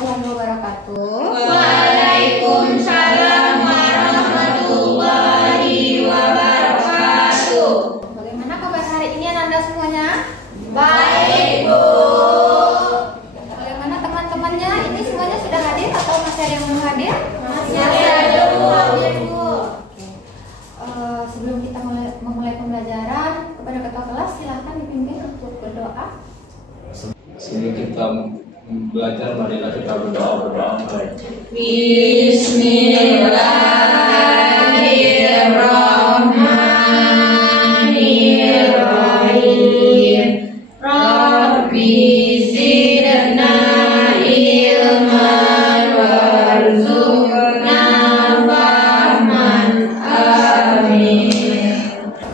warahmatullahi wabarakatuh. Waalaikumsalam warahmatullahi wabarakatuh. Bagaimana kabar hari ini anak-anak semuanya? Baik, Bu. Bagaimana teman-temannya? Ini semuanya sudah hadir atau masih ada yang belum hadir? Masih ada, Bu. Sebelum kita memulai pembelajaran, kepada ketua kelas silahkan dipimpin untuk berdoa. Sebelum kita belajar, marilah kita berdoa. Bismillahirrahmanirrahim. Rabbi zidna ilman warzuqna fahman. Amin.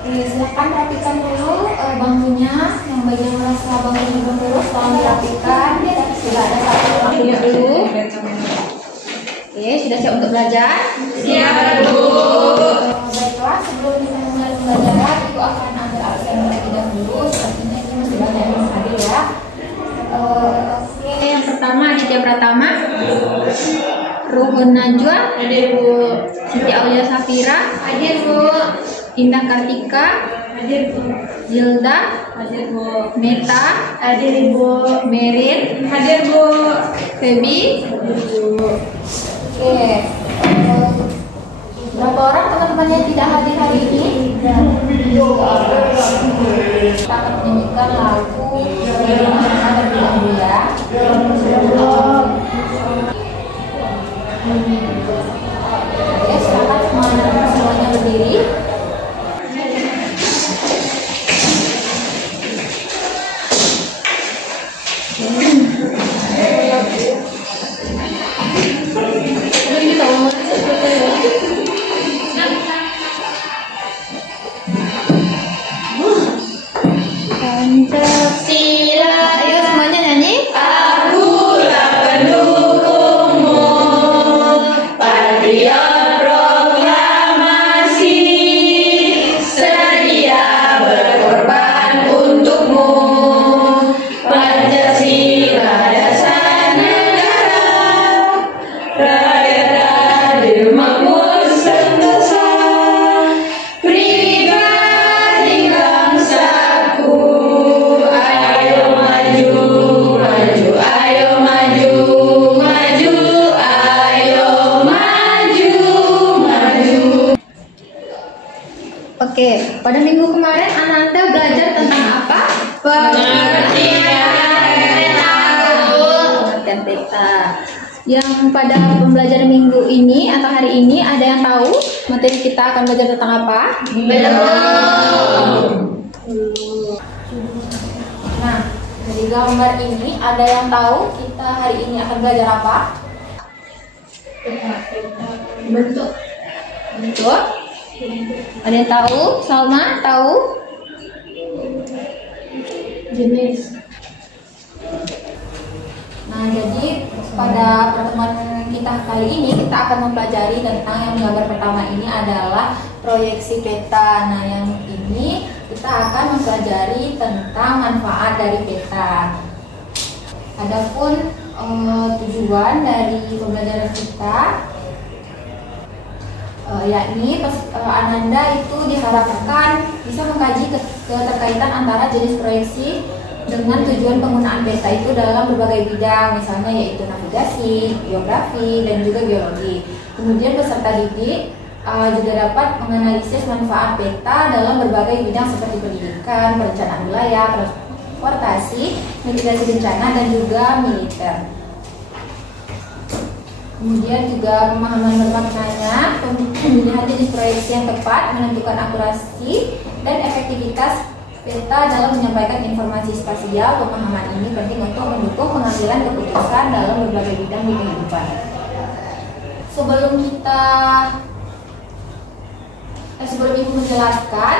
Silahkan rapikan dulu bangkunya. Yang bagian merasa bangkunya belum lurus, tolong dirapikan. Sudah ada satu bangku dulu. Oke, sudah siap untuk belajar? Siap, Bu. Baiklah, sebelum kita mulai pembelajaran, Ibu akan ambil absen terlebih dahulu. Sepertinya ini masih banyak yang belum hadir ya. Oke, yang pertama Aditya Pratama, Ruhun Najwa, Hadir, Bu. Siti Aulia Safira, Hadir, Bu. Indah Kartika, Hadir, Bu. Zilda, Hadir, Bu. Meta, Hadir, Bu. Merin, Hadir, Bu. Febi. Hadir, Bu. Oke, berapa orang teman-teman yang tidak hadir hari ini? Kita akan menyanyikan lagu terlebih dahulu ya. Oke, silakan semuanya berdiri. Pancasila, Ayo semuanya nyanyi. akulah pendukungmu, patriot proklamasi, sedia berkorban untukmu. Pancasila dasar negara, rakyat adil makmur sentosa, pribadi bangsaku. Ayo maju, maju, ayo maju, maju, ayo maju, maju. Oke, pada minggu kemarin Ananda belajar tentang apa? Pengertian peta. Yang pada pembelajaran minggu ini atau hari ini ada yang tahu materi kita akan belajar tentang apa? Belum. Nah, dari gambar ini ada yang tahu kita hari ini akan belajar apa? Bentuk. Bentuk. Ada yang tahu? Salma tahu? Jenis. Nah, jadi pada pertemuan kita kali ini kita akan mempelajari tentang yang gambar pertama ini adalah proyeksi peta. Nah, yang ini kita akan mempelajari tentang manfaat dari peta. Adapun tujuan dari pembelajaran kita yakni Ananda itu diharapkan bisa mengkaji keterkaitan antara jenis proyeksi dengan tujuan penggunaan peta itu dalam berbagai bidang, misalnya yaitu navigasi, geografi, dan juga geologi. Kemudian peserta didik juga dapat menganalisis manfaat peta dalam berbagai bidang seperti pendidikan, perencanaan wilayah, transportasi, mitigasi bencana, dan juga militer. Kemudian juga pemahaman bermaknanya, pemilihan jenis proyeksi yang tepat, menentukan akurasi dan efektivitas peta dalam menyampaikan informasi spasial. Pemahaman ini penting untuk mendukung pengambilan keputusan dalam berbagai bidang di kehidupan. Sebelum Ibu menjelaskan,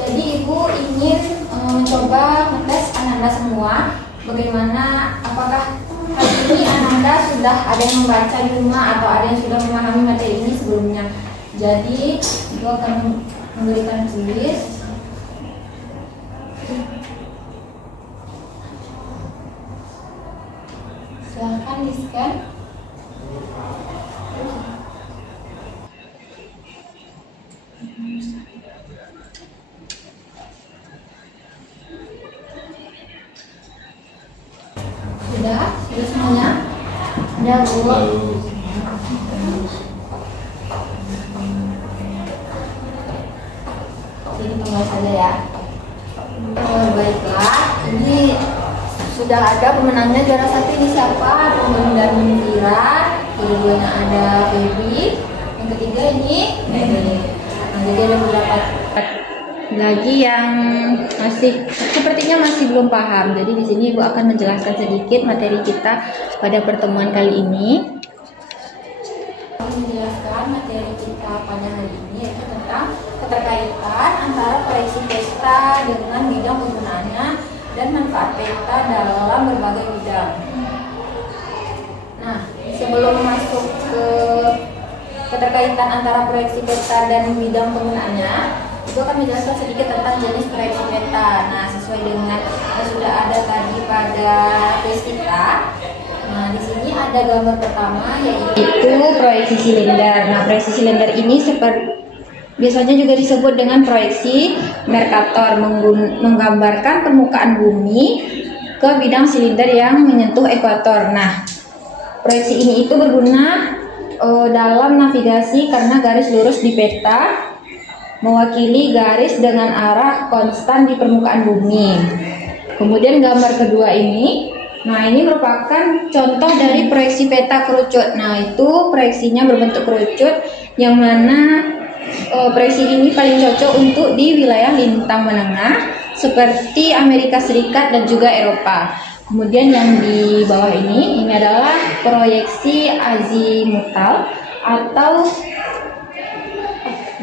jadi Ibu ingin mencoba mengetes Ananda semua bagaimana, apakah hari ini Ananda sudah ada yang membaca di rumah atau ada yang sudah memahami materi ini sebelumnya. Jadi Ibu akan memberikan tulis. Silahkan kan? Sudah semuanya? Udah, Bu. Jadi tunggu saja ya. Baiklah, ini sudah ada pemenangnya. Juara 1 ini siapa? Teman dan Mira. Kedua-duanya ada Baby. Yang ketiga ini Baby. Nah, jadi ada beberapa lagi yang sepertinya masih belum paham. Jadi di sini Ibu akan menjelaskan sedikit materi kita pada pertemuan kali ini. Menjelaskan materi kita pada hari ini yaitu tentang keterkaitan antara proyeksi peta dengan bidang penggunaannya dan manfaat peta dalam berbagai bidang. Nah, sebelum masuk ke keterkaitan antara proyeksi peta dan bidang penggunaannya, Ibu akan menjelaskan sedikit tentang jenis proyeksi peta. Nah, sesuai dengan yang sudah ada tadi pada kuis kita. Nah, di sini ada gambar pertama yaitu proyeksi silinder. Nah, proyeksi silinder ini biasanya juga disebut dengan proyeksi Mercator, menggambarkan permukaan bumi ke bidang silinder yang menyentuh ekuator. Nah, proyeksi ini itu berguna dalam navigasi karena garis lurus di peta mewakili garis dengan arah konstan di permukaan bumi. Kemudian gambar kedua ini, nah ini merupakan contoh dari proyeksi peta kerucut. Nah, itu proyeksinya berbentuk kerucut yang mana proyeksi ini paling cocok untuk di wilayah lintang menengah seperti Amerika Serikat dan juga Eropa. Kemudian yang di bawah ini adalah proyeksi azimutal atau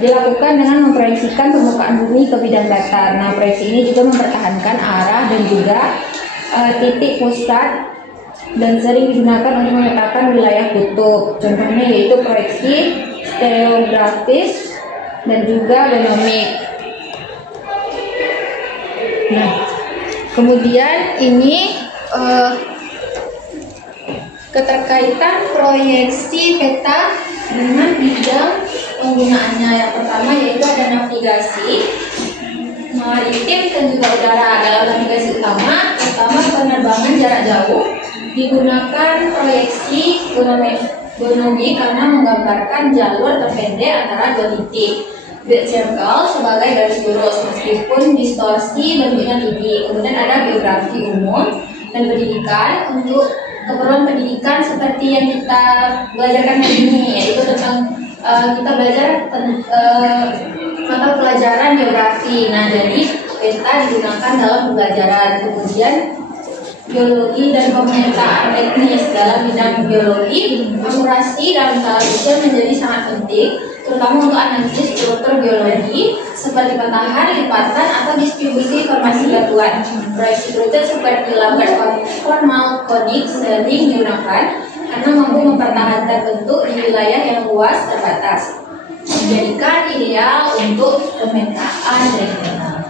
dilakukan dengan memproyeksikan permukaan bumi ke bidang datar. Nah, proyeksi ini juga mempertahankan arah dan juga titik pusat dan sering digunakan untuk memetakan wilayah kutub. Contohnya yaitu proyeksi stereografis dan juga bonomik. Nah, kemudian ini keterkaitan proyeksi peta dengan bidang penggunaannya. Yang pertama yaitu ada navigasi maritim dan juga udara. Dalam navigasi utama penerbangan jarak jauh, digunakan proyeksi bonomi karena menggambarkan jalur terpendek antara dua titik. Great Circle sebagai garis lurus meskipun distorsi bentuknya tinggi. Kemudian ada geografi umum dan pendidikan untuk keperluan pendidikan seperti yang kita belajarkan hari ini, yaitu tentang kita belajar mata pelajaran geografi. Nah, jadi peta digunakan dalam pembelajaran. Kemudian geologi dan pemetaan teknis dalam bidang geologi, akurasi dalam skala kecil menjadi sangat penting, terutama untuk analisis struktur geologi seperti patahan, lipatan, atau distribusi formasi batuan. Proyeksi kerucut seperti Lambert formal konik sering digunakan karena mampu mempertahankan bentuk di wilayah yang luas terbatas, menjadikan ideal untuk pemetaan regional.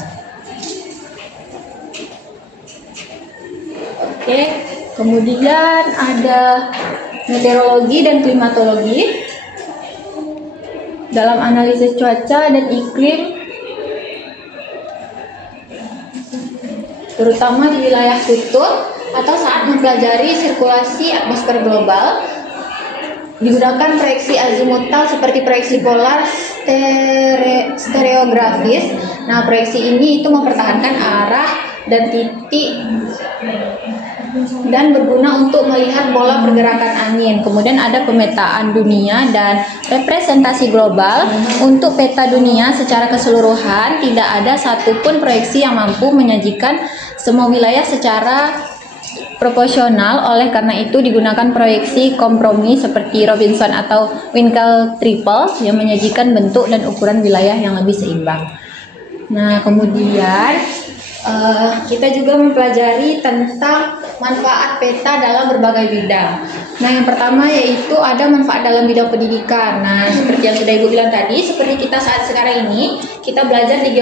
Oke, kemudian ada meteorologi dan klimatologi. Dalam analisis cuaca dan iklim, terutama di wilayah kutub atau saat mempelajari sirkulasi atmosfer global, digunakan proyeksi azimutal seperti proyeksi polar stereografis. Nah, proyeksi ini itu mempertahankan arah dan titik dan berguna untuk melihat pola pergerakan angin. Kemudian ada pemetaan dunia dan representasi global. Untuk peta dunia secara keseluruhan, tidak ada satupun proyeksi yang mampu menyajikan semua wilayah secara proporsional. Oleh karena itu digunakan proyeksi kompromi seperti Robinson atau Winkel triple yang menyajikan bentuk dan ukuran wilayah yang lebih seimbang. Nah, kemudian kita juga mempelajari tentang manfaat peta dalam berbagai bidang. Nah, yang pertama yaitu ada manfaat dalam bidang pendidikan. Nah, seperti yang sudah Ibu bilang tadi, seperti kita saat sekarang ini, kita belajar di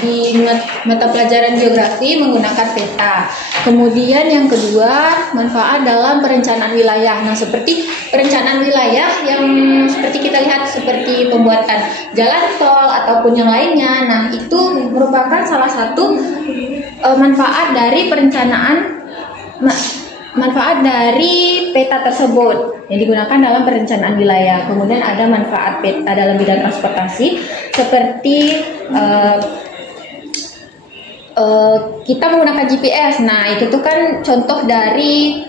di mata pelajaran geografi menggunakan peta. Kemudian yang kedua, manfaat dalam perencanaan wilayah. Nah, seperti perencanaan wilayah yang seperti kita lihat seperti pembuatan jalan tol ataupun yang lainnya. Nah, itu merupakan salah satu manfaat dari manfaat dari peta tersebut yang digunakan dalam perencanaan wilayah. Kemudian ada manfaat peta dalam bidang transportasi seperti kita menggunakan GPS. Nah, itu tuh kan contoh dari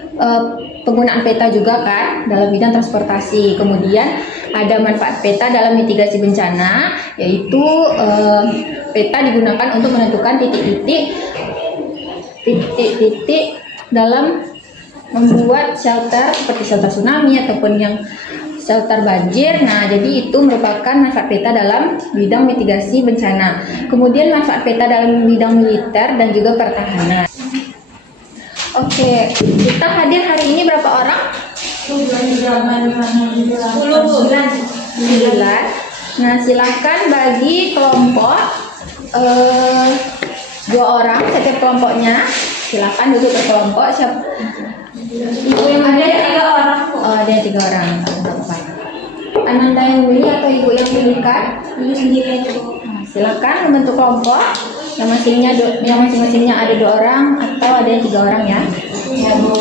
penggunaan peta juga kan dalam bidang transportasi. Kemudian ada manfaat peta dalam mitigasi bencana, yaitu peta digunakan untuk menentukan titik-titik dalam membuat shelter seperti shelter tsunami ataupun yang shelter banjir. Nah, jadi itu merupakan manfaat peta dalam bidang mitigasi bencana. Kemudian manfaat peta dalam bidang militer dan juga pertahanan. Oke, kita hadir hari ini berapa orang? 10. 9. Nah, silakan bagi kelompok 2 orang setiap kelompoknya. Silakan duduk berkelompok. Ibu yang ada 3 orang. Oh, ada 3 orang. Ananda yang beli atau ibu yang belikan? Ibu sendiri aja. Nah, silakan membentuk kelompok yang masing-masingnya ada 2 orang atau ada yang 3 orang ya. Ya, Bu.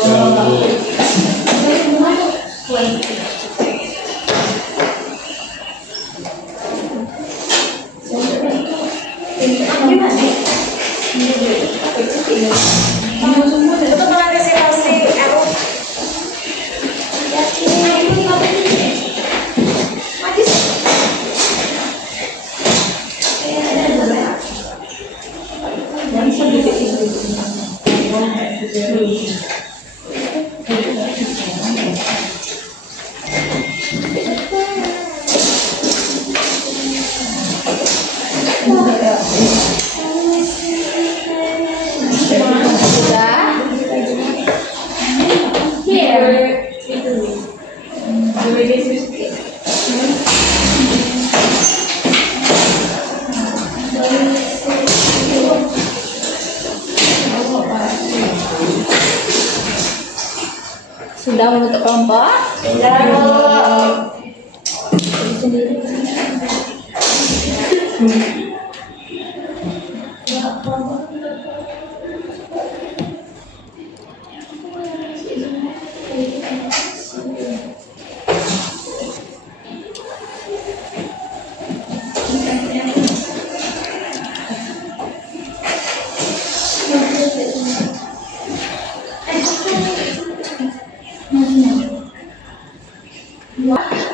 Sudah membentuk kelompok?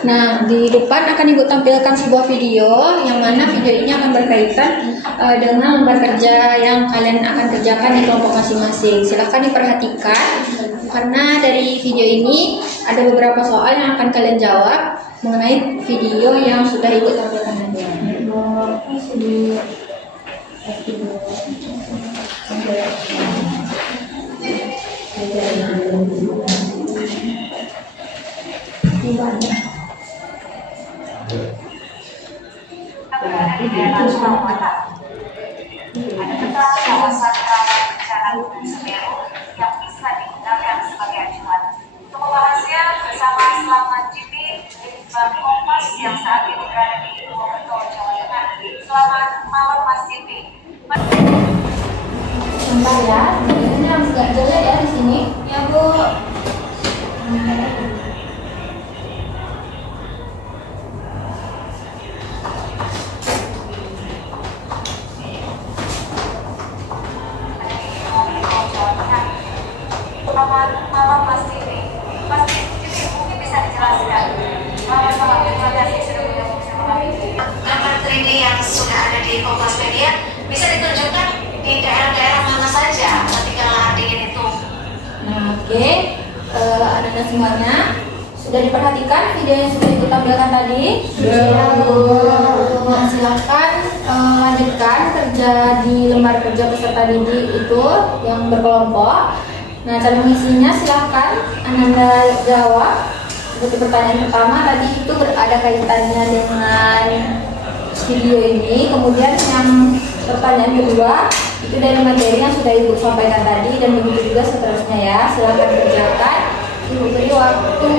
Nah, di depan akan Ibu tampilkan sebuah video yang mana video ini akan berkaitan dengan lembar kerja yang kalian akan kerjakan di kelompok masing-masing. Silahkan diperhatikan karena dari video ini ada beberapa soal yang akan kalian jawab mengenai video yang sudah Ibu tampilkan tadi. Berada di daerah Sumatera. Ada tentang kawasan rawan bencana Gunung Semeru yang bisa digunakan sebagai acuan. Untuk membahasnya bersama Selamat Jimmy dari Bank Kompas yang saat ini berada di Purwokerto, Jawa Tengah. Selamat malam Mas Jimmy. Bentar ya, ini harus ganjel ya di sini. Ya, Bu. Selamat malam Mas Jimmy. Mas Jimmy mungkin bisa dijelaskan sama terima kasih sudah bergabung bersama kami. Gambar 3D yang sudah ada di Kompas Media bisa ditunjukkan di daerah-daerah mana saja ketika lahar dingin itu. Nah, oke. Anak-anak semuanya sudah diperhatikan video yang sudah Ibu tampilkan tadi? Nah, silakan lanjutkan kerja di lembar kerja peserta didik itu yang berkelompok. Nah, cara mengisinya silahkan Ananda jawab. Untuk pertanyaan pertama tadi itu ada kaitannya dengan video ini. Kemudian yang pertanyaan kedua itu dari materi yang sudah Ibu sampaikan tadi, dan begitu juga seterusnya ya. Silahkan kerjakan. Ibu beri waktu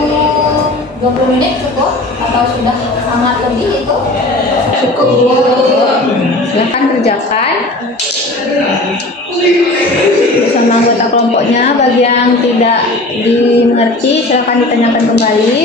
20 menit cukup atau sudah sangat lebih itu? Cukup Bu. Silahkan kerjakan bersama anggota kelompoknya. Bagi yang tidak dimengerti silahkan ditanyakan kembali.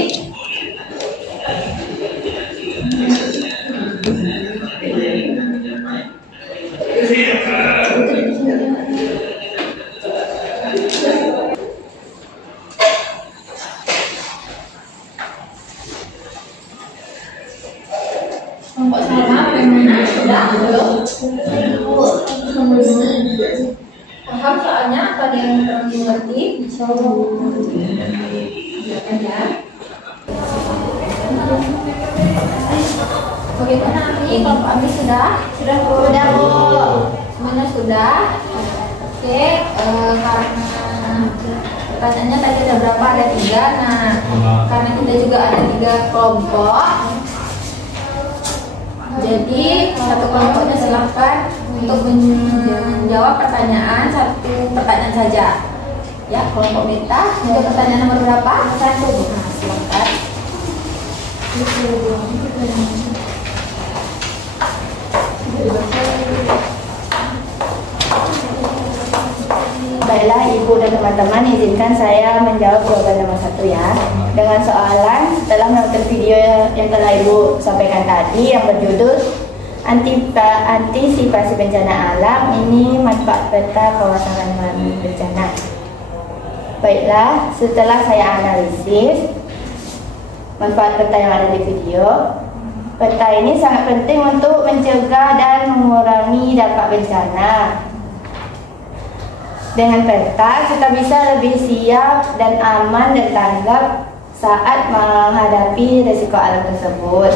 Kelompok sama bagaimana? Sudah? Belum? Paham soalnya apa yang kurang dimengerti? Silakan ya. Bagaimana Ami? Kelompok Ami sudah? Sudah Bu. Sudah Bu. Semuanya sudah? Oke, karena pertanyaannya tadi ada berapa? Ada 3. Nah, karena kita juga ada 3 kelompok, jadi satu kelompoknya silahkan untuk menjawab pertanyaan, 1 pertanyaan saja. Ya, kelompok Mita, untuk pertanyaan nomor berapa? 1. Nah, silahkan. Baiklah Ibu dan teman-teman, izinkan saya menjawab jawaban nomor 1 ya. Dengan soalan setelah menonton video yang telah Ibu sampaikan tadi yang berjudul Antisipasi Bencana Alam, ini manfaat peta kawasan rawan bencana. Baiklah, setelah saya analisis manfaat peta yang ada di video, peta ini sangat penting untuk mencegah dan mengurangi dampak bencana. Dengan peta kita bisa lebih siap dan aman dan tanggap saat menghadapi risiko alam tersebut.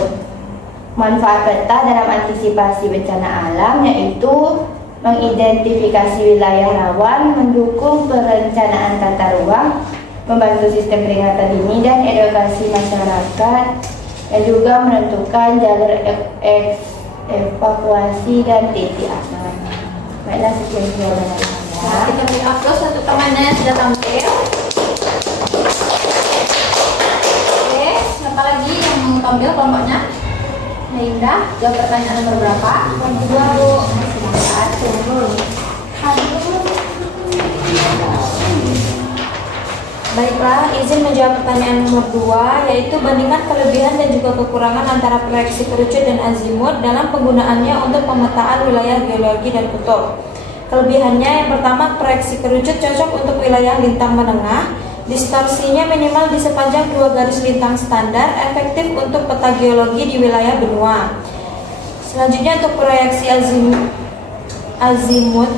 Manfaat peta dalam antisipasi bencana alam yaitu mengidentifikasi wilayah rawan, mendukung perencanaan tata ruang, membantu sistem peringatan dini dan edukasi masyarakat, dan juga menentukan jalur evakuasi dan titik aman. Baiklah, sekian jawaban dari saya. Nah, kita beri aplaus untuk temannya yang sudah tampil. Oke, siapa lagi yang mau tampil kelompoknya? Indah, jawab pertanyaan nomor berapa? 2 Bu. Silahkan. Baiklah, izin menjawab pertanyaan nomor 2, yaitu bandingkan kelebihan dan juga kekurangan antara proyeksi kerucut dan azimut dalam penggunaannya untuk pemetaan wilayah geologi dan kutub. Kelebihannya yang pertama, proyeksi kerucut cocok untuk wilayah lintang menengah, distorsinya minimal di sepanjang 2 garis lintang standar, efektif untuk peta geologi di wilayah benua. Selanjutnya untuk proyeksi azimut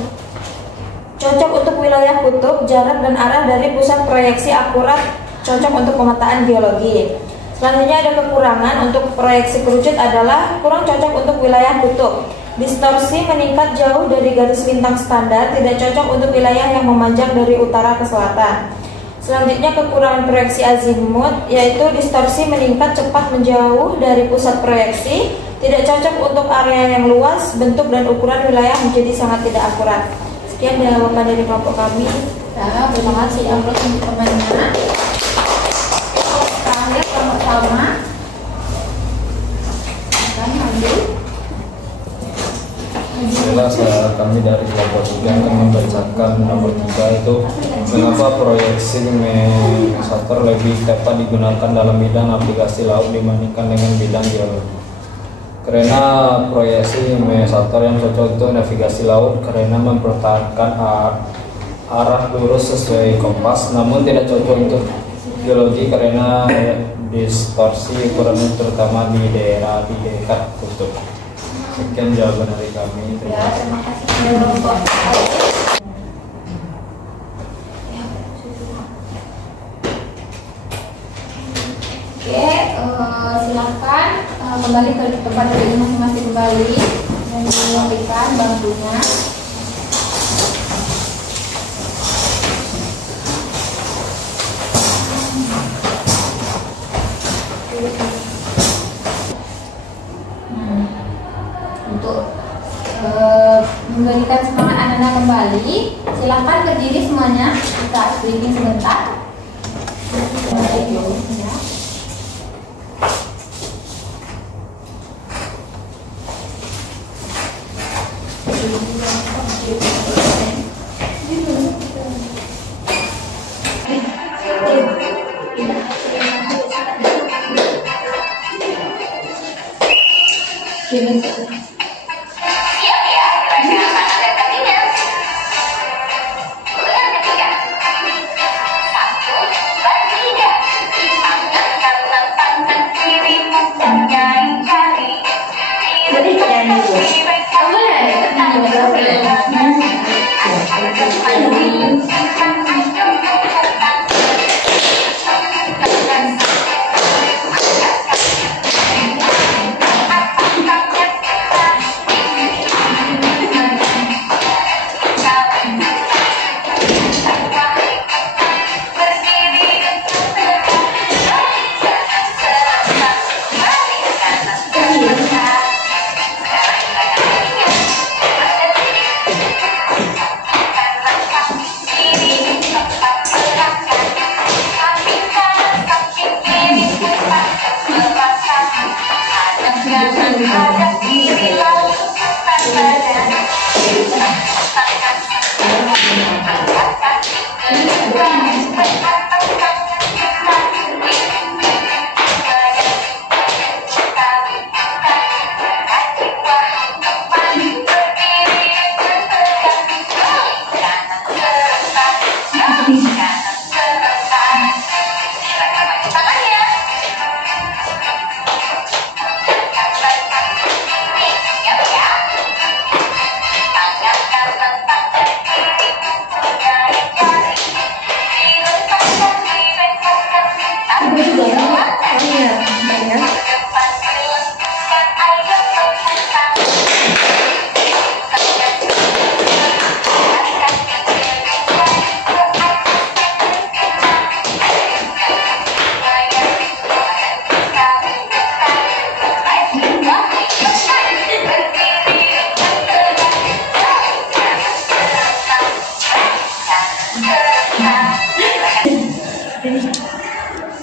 cocok untuk wilayah kutub, jarak dan arah dari pusat proyeksi akurat, cocok untuk pemetaan geologi. Selanjutnya ada kekurangan untuk proyeksi kerucut adalah kurang cocok untuk wilayah kutub. Distorsi meningkat jauh dari garis lintang standar, tidak cocok untuk wilayah yang memanjang dari utara ke selatan. Selanjutnya kekurangan proyeksi azimut yaitu distorsi meningkat cepat menjauh dari pusat proyeksi, tidak cocok untuk area yang luas, bentuk dan ukuran wilayah menjadi sangat tidak akurat. Sekian jawaban dari kelompok kami. Ya, terima kasih aplaus untuk temannya. Terakhir kelompok sama. Bismillah, kami dari kelompok 3 akan membacakan nomor 3 itu mengapa proyeksi mesator lebih tepat digunakan dalam bidang aplikasi laut dibandingkan dengan bidang geologi. Karena proyeksi mesator yang cocok untuk navigasi laut karena mempertahankan arah lurus sesuai kompas, namun tidak cocok untuk geologi karena distorsi ukurannya terutama di daerah di dekat kutub. Sekian jawaban dari kami. Terima kasih kelompok. Oke, silahkan kembali ke tempat duduk masing-masing kembali dan memberikan bantunya. memberikan semangat anak-anak kembali, silahkan berdiri semuanya. Kita briefing sebentar. Ya. Siap ya, gerakan mana dan kakinya. Yang ketiga. 1, 2, 3. Tangan kanan, tangan kiri, jari jari. Kiri kanan, kiri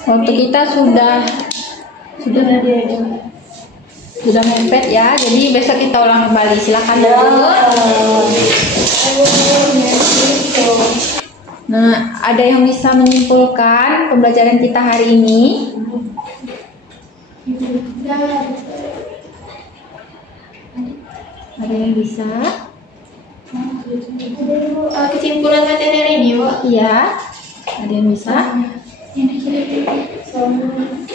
Waktu kita sudah mepet ya, jadi besok kita ulang kembali. Silakan dulu. Nah, ada yang bisa menyimpulkan pembelajaran kita hari ini? Ada yang bisa? Kesimpulan materi hari ini, Bu. Iya. Ada yang bisa?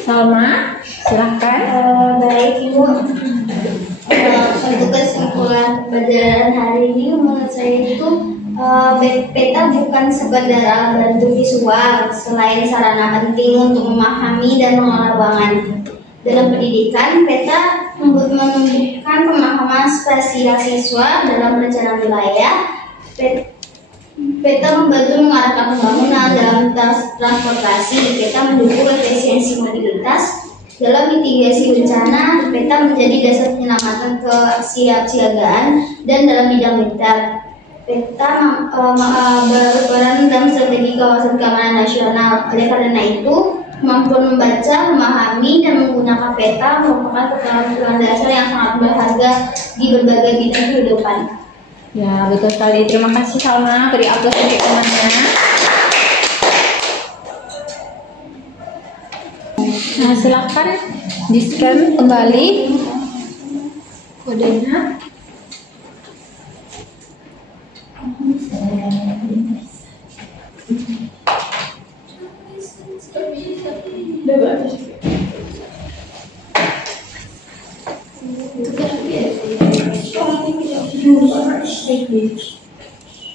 Salma, silahkan. Baik, Ibu. Untuk kesimpulan pembelajaran hari ini menurut saya itu peta bukan sekedar alat bantu visual, selain sarana penting untuk memahami dan mengelola ruangan. Dalam pendidikan, peta menunjukkan pemahaman spasial siswa dalam perencanaan wilayah. Peta membantu mengarahkan pembangunan dalam transportasi. Peta mendukung efisiensi mobilitas. Dalam mitigasi bencana, peta menjadi dasar penyelamatan kesiapsiagaan dan dalam bidang militer. Peta berperan dalam strategi kawasan keamanan nasional. Oleh karena itu, kemampuan membaca, memahami, dan menggunakan peta merupakan keterampilan dasar yang sangat berharga di berbagai bidang kehidupan. Ya, betul sekali. Terima kasih Salma. Beri aplaus untuk temannya. Nah, silakan di-scan kembali kodenya.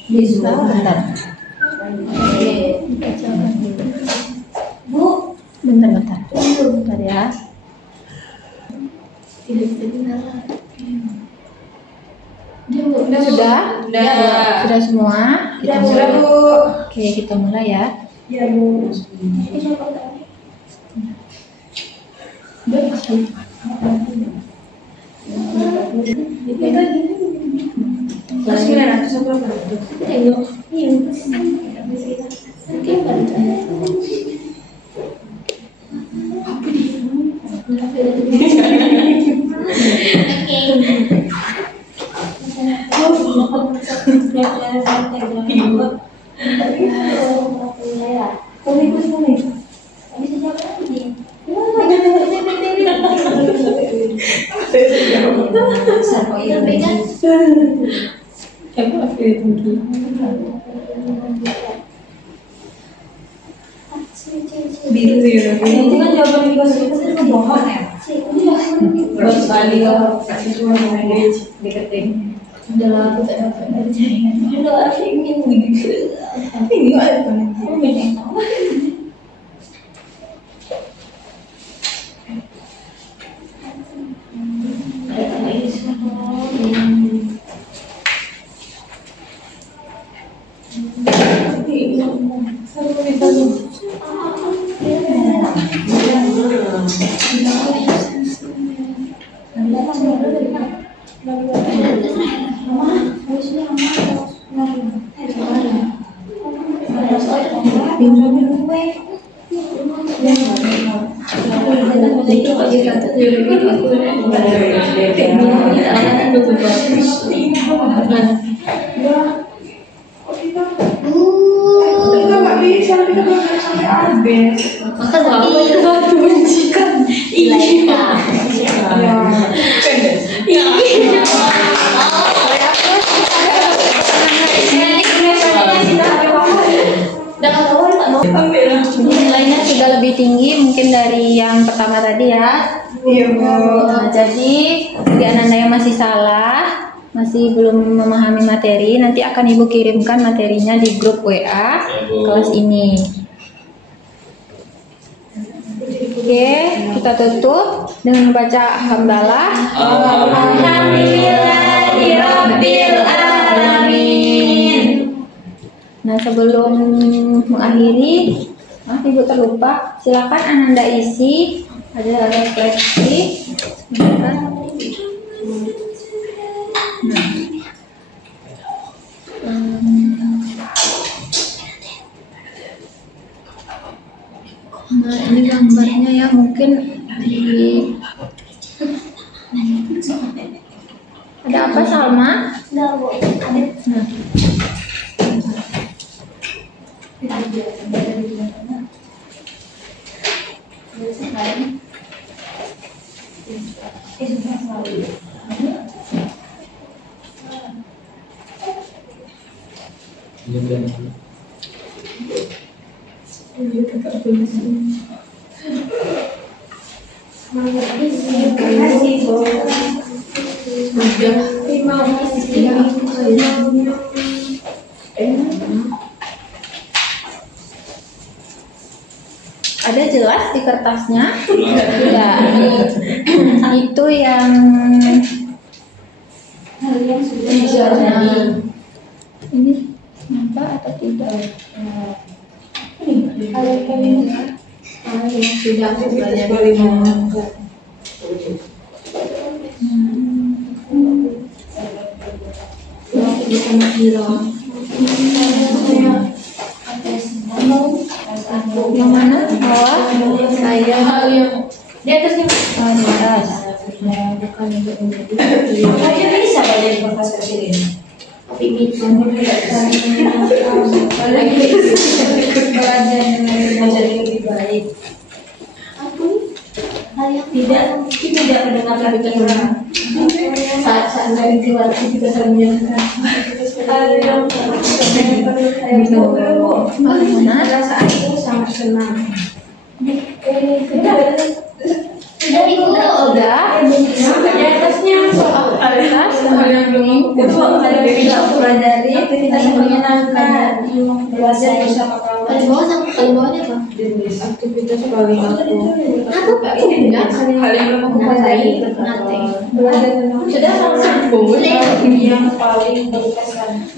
Bisa, bentar. Oke, Bu, bentar ya. Sudah semua. Kita mulai. Oke, kita mulai ya. Ya, Bu. Terus 900 berapa? Tengok. Iya. Mungkin baru. Biru ya. Itu kan jawaban di kelas itu kan bohong ya. Terus kali kasih cuma deketin. Udah lah, aku tak dapat ngerjain. Udah aku ingin gitu. Ini apa? Nilainya 3 lebih tinggi mungkin dari yang pertama tadi ya. Iya, Bu. Nah, jadi bagi Ananda yang masih salah, masih belum memahami materi, nanti akan Ibu kirimkan materinya di grup WA kelas ini. Oke, kita tutup dengan membaca hamdalah. Alhamdulillahirabbil alamin. Nah, sebelum mengakhiri, Ibu terlupa, silakan Ananda isi ada refleksi. Nah, ini gambarnya ya, mungkin di ada apa Salma? Nah. Ada jelas di kertasnya? Tidak. Itu yang Hal yang sudah terjadi. Ini nampak atau tidak? hal yang sudah terjadi. Yang mana? Bawah? Saya. Di atasnya. Oh, di atas. Bukan untuk menjadi. Aja bisa baca di kertas presiden. Tapi itu tidak Baca lebih baik. hal yang Tidak mendengarkan pikiran. saat dari keluar kita sedang menjalankan Hal yang Mana? perasaan itu sangat senang. sudah ibu Udah. Di atasnya soal Atas. hal yang belum kedua hal yang sudah aku pelajari aktivitas yang menyenangkan belajar bersama kawan. paling bawah sama paling bawahnya apa? Aktivitas paling aku Ini enggak hal yang belum aku kuasai belajar tentang sudah langsung yang paling berkesan.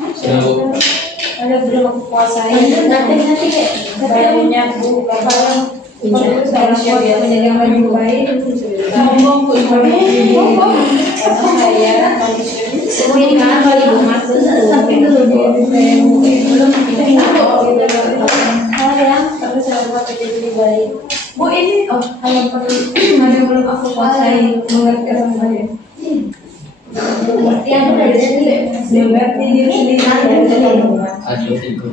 Ada belum aku kuasai nanti banyak bu hal manusia biasa menjadi yang lebih baik ngomong Bu ini hal yang belum aku kuasai mengerti orang lain. Pengertian udah ada sendiri. Mengerti diri sendiri. Ada tiga.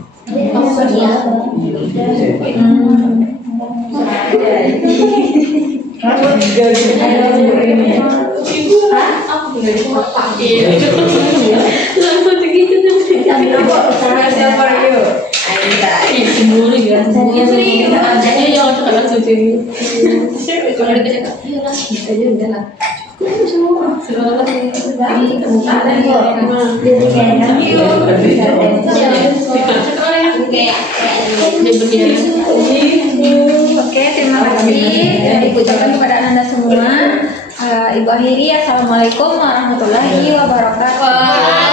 Oke, terima kasih diucapkan kepada Anda semua. Ibu akhiri, assalamualaikum warahmatullahi wabarakatuh.